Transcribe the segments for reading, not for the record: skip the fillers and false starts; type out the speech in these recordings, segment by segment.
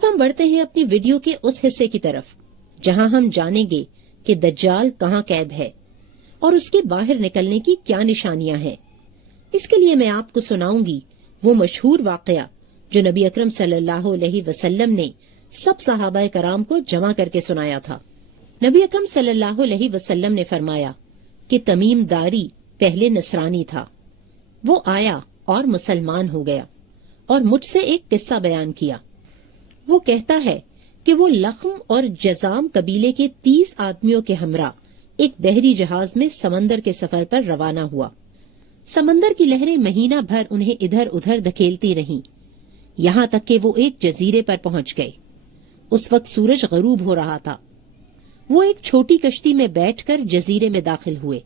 اب ہم بڑھتے ہیں اپنی ویڈیو کے اس حصے کی طرف جہاں ہم جانیں گے کہ دجال کہاں قید ہے اور اس کے باہر نکلنے کی کیا نشانیاں ہیں۔ اس کے لیے میں آپ کو سناؤں گی وہ مشہور واقعہ جو نبی اکرم صلی اللہ علیہ وسلم نے سب صحابہ کرام کو جمع کر کے سنایا تھا۔ نبی اکرم صلی اللہ علیہ وسلم نے فرمایا کہ تمیم داری پہلے نصرانی تھا، وہ آیا اور مسلمان ہو گیا اور مجھ سے ایک قصہ بیان کیا۔ وہ کہتا ہے کہ وہ لخم اور جزام قبیلے کے 30 آدمیوں کے ہمراہ ایک بحری جہاز میں سمندر کے سفر پر روانہ ہوا۔ سمندر کی لہریں مہینہ بھر انہیں ادھر ادھر دھکیلتی رہیں، یہاں تک کہ وہ ایک جزیرے پر پہنچ گئے۔ اس وقت سورج غروب ہو رہا تھا۔ وہ ایک چھوٹی کشتی میں بیٹھ کر جزیرے میں داخل ہوئے۔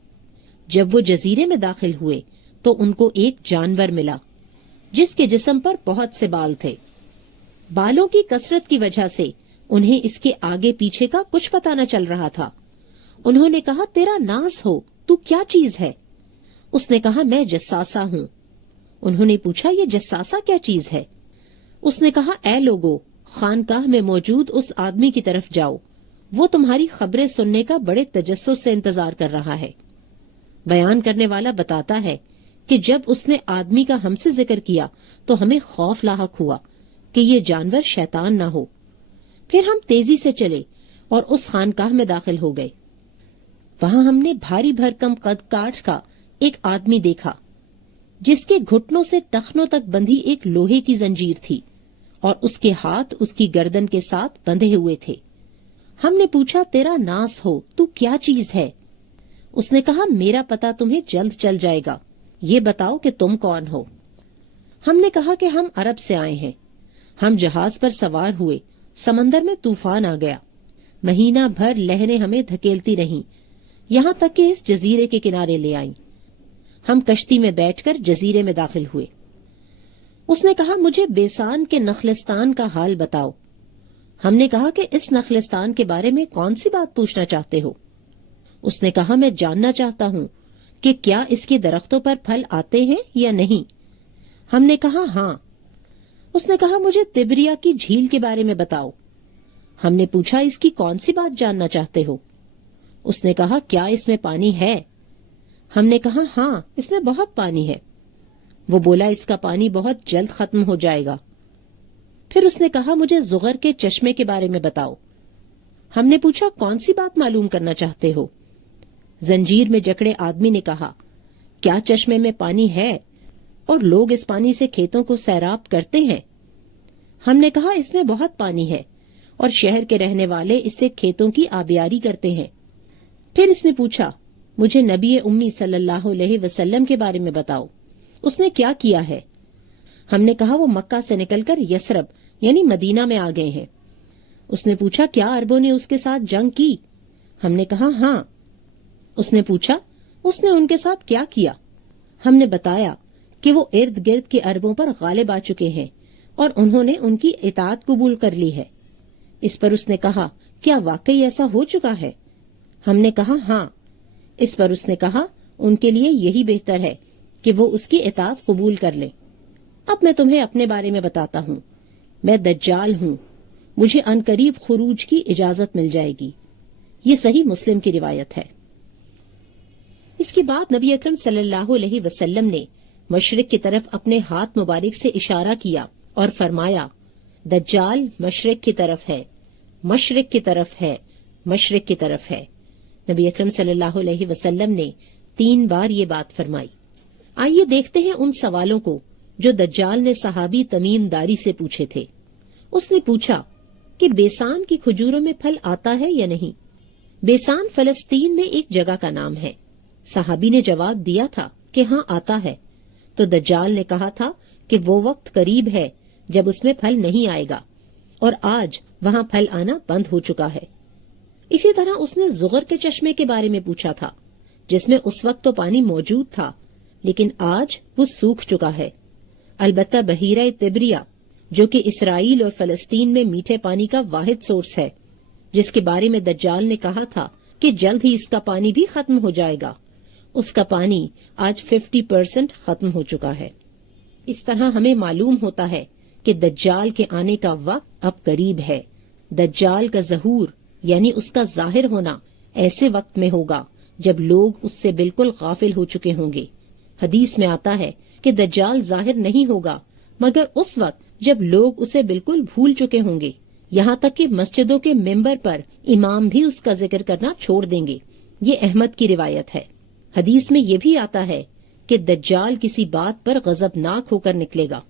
جب وہ جزیرے میں داخل ہوئے تو ان کو ایک جانور ملا جس کے جسم پر بہت سے بال تھے۔ بالوں کی کثرت کی وجہ سے انہیں اس کے آگے پیچھے کا کچھ پتہ نہ چل رہا تھا۔ انہوں نے کہا، تیرا ناز ہو، تو کیا چیز ہے؟ اس نے کہا، میں جساسہ ہوں۔ انہوں نے پوچھا، یہ جساسہ کیا چیز ہے؟ اس نے کہا، اے لوگو، خانقاہ میں موجود اس آدمی کی طرف جاؤ، وہ تمہاری خبریں سننے کا بڑے تجسس سے انتظار کر رہا ہے۔ بیان کرنے والا بتاتا ہے کہ جب اس نے آدمی کا ہم سے ذکر کیا تو ہمیں خوف لاحق ہوا کہ یہ جانور شیطان نہ ہو۔ پھر ہم تیزی سے چلے اور اس خانقاہ میں داخل ہو گئے۔ وہاں ہم نے بھاری بھرکم قد کاٹھ کا ایک آدمی دیکھا جس کے گھٹنوں سے ٹخنوں تک بندھی ایک لوہے کی زنجیر تھی اور اس کے ہاتھ اس کی گردن کے ساتھ بندھے ہوئے تھے۔ ہم نے پوچھا، تیرا ناس ہو، تو کیا چیز ہے؟ اس نے کہا، میرا پتہ تمہیں جلد چل جائے گا، یہ بتاؤ کہ تم کون ہو؟ ہم نے کہا کہ ہم عرب سے آئے ہیں۔ ہم جہاز پر سوار ہوئے، سمندر میں طوفان آ گیا، مہینہ بھر لہریں ہمیں دھکیلتی رہیں، یہاں تک کہ اس جزیرے کے کنارے لے آئیں۔ ہم کشتی میں بیٹھ کر جزیرے میں داخل ہوئے۔ اس نے کہا، مجھے بیسان کے نخلستان کا حال بتاؤ۔ ہم نے کہا کہ اس نخلستان کے بارے میں کون سی بات پوچھنا چاہتے ہو؟ اس نے کہا، میں جاننا چاہتا ہوں کہ کیا اس کے درختوں پر پھل آتے ہیں یا نہیں؟ ہم نے کہا، ہاں۔ اس نے کہا، مجھے تبریا کی جھیل کے بارے میں بتاؤ۔ ہم نے پوچھا، اس کی کون سی بات جاننا چاہتے ہو؟ اس نے کہا، کیا اس میں پانی ہے؟ ہم نے کہا، ہاں، اس میں بہت پانی ہے۔ وہ بولا، اس کا پانی بہت جلد ختم ہو جائے گا۔ پھر اس نے کہا، مجھے زغر کے چشمے کے بارے میں بتاؤ۔ ہم نے پوچھا، کون سی بات معلوم کرنا چاہتے ہو؟ زنجیر میں جکڑے آدمی نے کہا، کیا چشمے میں پانی ہے اور لوگ اس پانی سے کھیتوں کو سیراب کرتے ہیں؟ ہم نے کہا، اس میں بہت پانی ہے اور شہر کے رہنے والے اس سے کھیتوں کی آبیاری کرتے ہیں۔ پھر اس نے پوچھا، مجھے نبی امی صلی اللہ علیہ وسلم کے بارے میں بتاؤ، اس نے کیا کیا ہے؟ ہم نے کہا، وہ مکہ سے نکل کر یثرب یعنی مدینہ میں آ گئے ہیں۔ اس نے پوچھا، کیا عربوں نے اس کے ساتھ جنگ کی؟ ہم نے کہا، ہاں۔ اس نے پوچھا، اس نے ان کے ساتھ کیا کیا؟ ہم نے بتایا کہ وہ ارد گرد کے عربوں پر غالب آ چکے ہیں اور انہوں نے ان کی اطاعت قبول کر لی ہے۔ اس پر اس نے کہا، کیا واقعی ایسا ہو چکا ہے؟ ہم نے کہا، ہاں۔ اس پر اس نے کہا، ان کے لیے یہی بہتر ہے کہ وہ اس کی اطاعت قبول کر لیں۔ اب میں تمہیں اپنے بارے میں بتاتا ہوں۔ میں دجال ہوں، مجھے عنقریب خروج کی اجازت مل جائے گی۔ یہ صحیح مسلم کی روایت ہے۔ اس کے بعد نبی اکرم صلی اللہ علیہ وسلم نے مشرق کی طرف اپنے ہاتھ مبارک سے اشارہ کیا اور فرمایا، دجال مشرق کی طرف ہے، مشرق کی طرف ہے، مشرق کی طرف ہے۔ نبی اکرم صلی اللہ علیہ وسلم نے 3 بار یہ بات فرمائی۔ آئیے دیکھتے ہیں ان سوالوں کو جو دجال نے صحابی تمیم داری سے پوچھے تھے۔ اس نے پوچھا کہ بیسان کی کھجوروں میں پھل آتا ہے یا نہیں؟ بیسان فلسطین میں ایک جگہ کا نام ہے۔ صحابی نے جواب دیا تھا کہ ہاں آتا ہے، تو دجال نے کہا تھا کہ وہ وقت قریب ہے جب اس میں پھل نہیں آئے گا، اور آج وہاں پھل آنا بند ہو چکا ہے۔ اسی طرح اس نے زغر کے چشمے کے بارے میں پوچھا تھا، جس میں اس وقت تو پانی موجود تھا لیکن آج وہ سوکھ چکا ہے۔ البتہ بحیرہ تبریا، جو کہ اسرائیل اور فلسطین میں میٹھے پانی کا واحد سورس ہے، جس کے بارے میں دجال نے کہا تھا کہ جلد ہی اس کا پانی بھی ختم ہو جائے گا، اس کا پانی آج 50% ختم ہو چکا ہے۔ اس طرح ہمیں معلوم ہوتا ہے کہ دجال کے آنے کا وقت اب قریب ہے۔ دجال کا ظہور یعنی اس کا ظاہر ہونا ایسے وقت میں ہوگا جب لوگ اس سے بالکل غافل ہو چکے ہوں گے۔ حدیث میں آتا ہے کہ دجال ظاہر نہیں ہوگا مگر اس وقت جب لوگ اسے بالکل بھول چکے ہوں گے، یہاں تک کہ مسجدوں کے ممبر پر امام بھی اس کا ذکر کرنا چھوڑ دیں گے۔ یہ احمد کی روایت ہے۔ حدیث میں یہ بھی آتا ہے کہ دجال کسی بات پر غضبناک ہو کر نکلے گا،